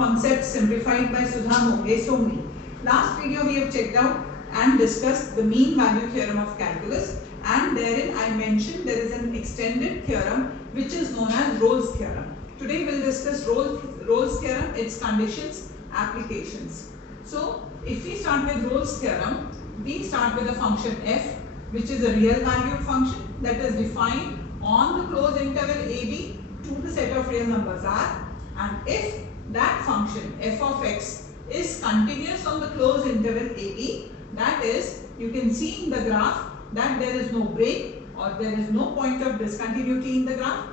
concepts simplified by Sudha Somni. Last video we have checked out and discussed the mean value theorem of calculus, and therein I mentioned there is an extended theorem which is known as Rolle's theorem. Today we will discuss Rolle's theorem, its conditions, applications. So if we start with Rolle's theorem, we start with a function f, which is a real valued function that is defined on the closed interval ab to the set of real numbers r, and if that function f of x is continuous on the closed interval ab, that is, you can see in the graph that there is no break or there is no point of discontinuity in the graph.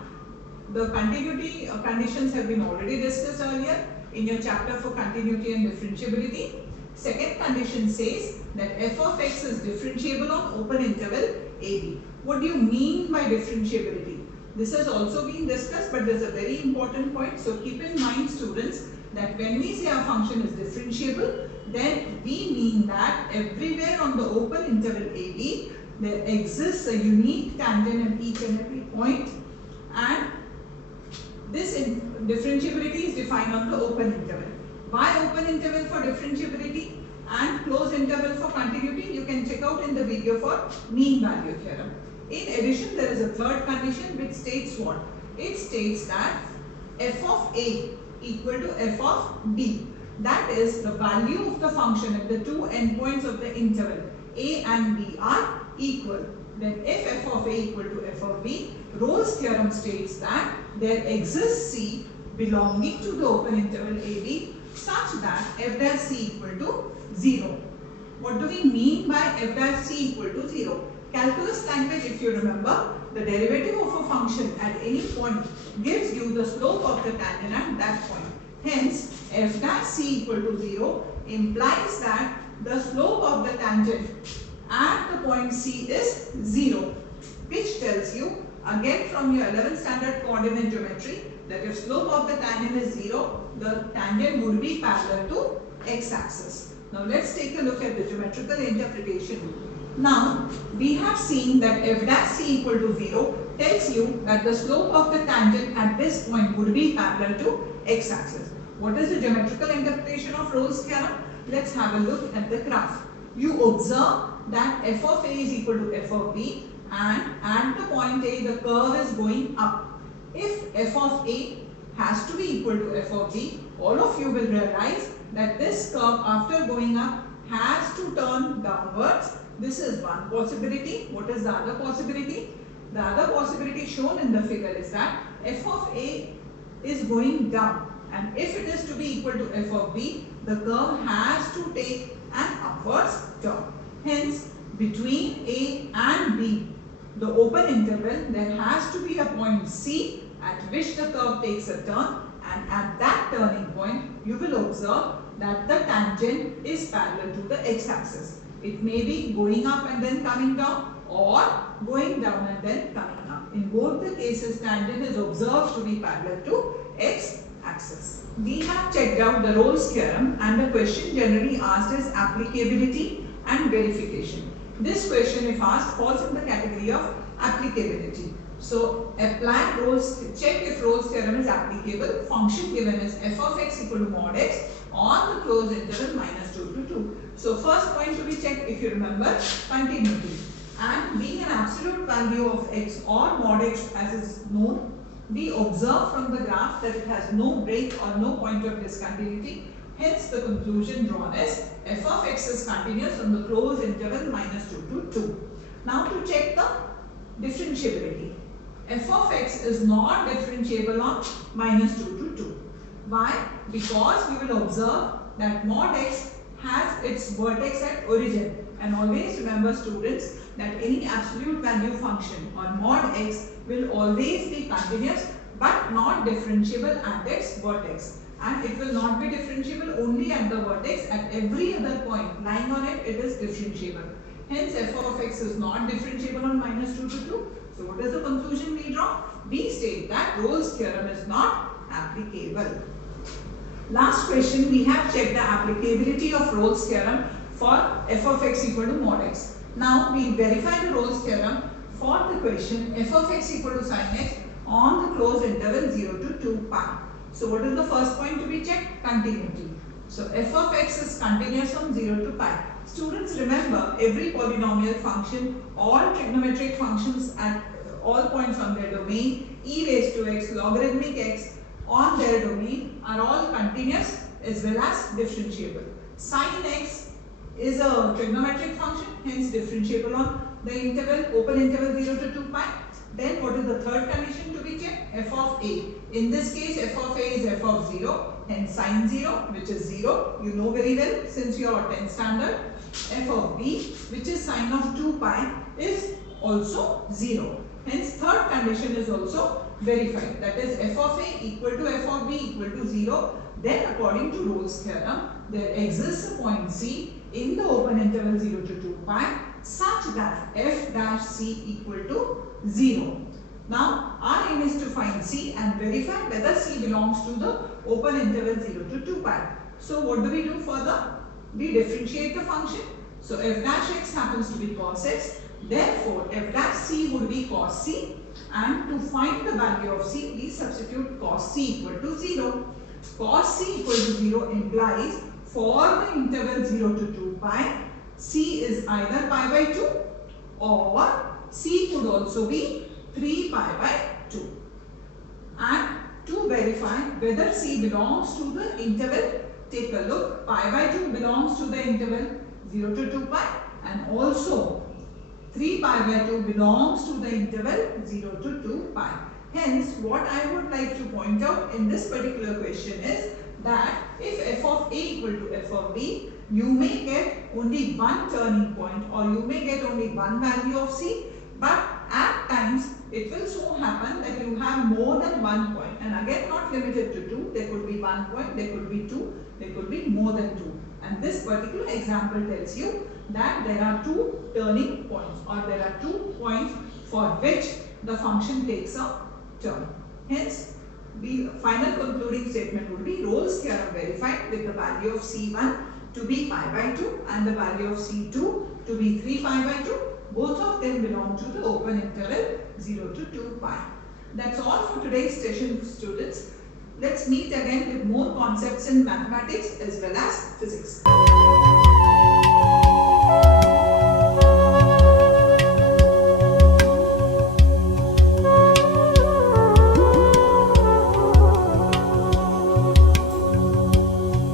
The continuity conditions have been already discussed earlier in your chapter for continuity and differentiability. Second condition says that f of x is differentiable on open interval ab. What do you mean by differentiability? This has also been discussed, but there is a very important point. So keep in mind, students, that when we say our function is differentiable, then we mean that everywhere on the open interval ab there exists a unique tangent at each and every point, and this differentiability is defined on the open interval. Why open interval for differentiability and closed interval for continuity? You can check out in the video for mean value theorem. In addition, there is a third condition which states what? It states that f of a equal to f of b. That is, the value of the function at the two endpoints of the interval a and b are equal. Then if f of a equal to f of b, Rolle's theorem states that there exists c belonging to the open interval ab such that f dash c equal to 0. What do we mean by f dash c equal to 0? Calculus language, if you remember, the derivative of a function at any point gives you the slope of the tangent at that point. Hence, f dash c equal to 0 implies that the slope of the tangent at the point c is 0, which tells you again from your 11th standard coordinate geometry that if slope of the tangent is 0, the tangent would be parallel to x-axis. Now let's take a look at the geometrical interpretation. Now we have seen that f dash c equal to 0 tells you that the slope of the tangent at this point would be parallel to x-axis. What is the geometrical interpretation of Rolle's theorem? Let's have a look at the graph. You observe that f of a is equal to f of b, and at the point a the curve is going up. If f of a has to be equal to f of b, all of you will realize that this curve after going up has to turn downwards. This is one possibility. What is the other possibility? The other possibility shown in the figure is that f of a is going down, and if it is to be equal to f of b, the curve has to take an upwards turn. Hence, between a and b, the open interval, there has to be a point c at which the curve takes a turn, and at that turning point you will observe that the tangent is parallel to the x-axis. It may be going up and then coming down, or going down and then coming up. In both the cases, tangent is observed to be parallel to x-axis. We have checked out the Rolle's theorem, and the question generally asked is applicability and verification. This question, if asked, falls in the category of applicability. So apply check if Rolle's theorem is applicable. Function given is f of x equal to mod x on the closed interval minus 2 to 2. So first point to be checked, if you remember, continuity. And being an absolute value of x or mod x as is known, we observe from the graph that it has no break or no point of discontinuity. Hence the conclusion drawn is f of x is continuous on the closed interval minus 2 to 2. Now to check the differentiability. F of x is not differentiable on minus 2 to 2. Why? Because we will observe that mod x has its vertex at origin, and always remember, students, that any absolute value function on mod x will always be continuous but not differentiable at its vertex, and it will not be differentiable only at the vertex. At every other point lying on it, it is differentiable. Hence f of x is not differentiable on minus 2 to 2. So what is the conclusion we draw? We state that Rolle's theorem is not applicable. Last question, we have checked the applicability of Rolle's theorem for f of x equal to mod x. Now we verify the Rolle's theorem for the question f of x equal to sin x on the closed interval 0 to 2 pi. So what is the first point to be checked? Continuity. So f of x is continuous from 0 to pi. Students, remember, every polynomial function, all trigonometric functions at all points on their domain, e raised to x, logarithmic x on their domain are all continuous as well as differentiable. Sin x is a trigonometric function, hence differentiable on the interval, open interval 0 to 2 pi. Then what is the third condition to be checked? F of a. In this case, f of a is f of 0, hence sin 0, which is 0. You know very well since you are 10th standard. F of b, which is sine of 2 pi, is also 0. Hence, third condition is also verified. That is, f of a equal to f of b equal to 0. Then, according to Rolle's theorem, there exists a point C in the open interval 0 to 2 pi such that f dash c equal to 0. Now, our aim is to find C and verify whether C belongs to the open interval 0 to 2 pi. So, what do we do further? We differentiate the function. So, f dash x happens to be cos x. Therefore, f dash c would be cos c. And to find the value of c, we substitute cos c equal to 0. Cos c equal to 0 implies for the interval 0 to 2 pi, c is either pi by 2 or c could also be 3 pi by 2. And to verify whether c belongs to the interval, take a look. Pi by 2 belongs to the interval 0 to 2 pi and also 3 pi by 2 belongs to the interval 0 to 2 pi. Hence, what I would like to point out in this particular question is that if f of a equal to f of b, you may get only one turning point or you may get only one value of c, but at times it will so happen that you have more than one point, and again not limited to 2, there could be 1 point, there could be 2, there could be more than 2. And this particular example tells you that there are 2 turning points or there are 2 points for which the function takes a turn. Hence, the final concluding statement would be Rolle's theorem verified with the value of C1 to be pi by 2 and the value of C2 to be 3 pi by 2. Both of them belong to the open interval 0 to 2 pi. That's all for today's session, students. Let's meet again with more concepts in mathematics as well as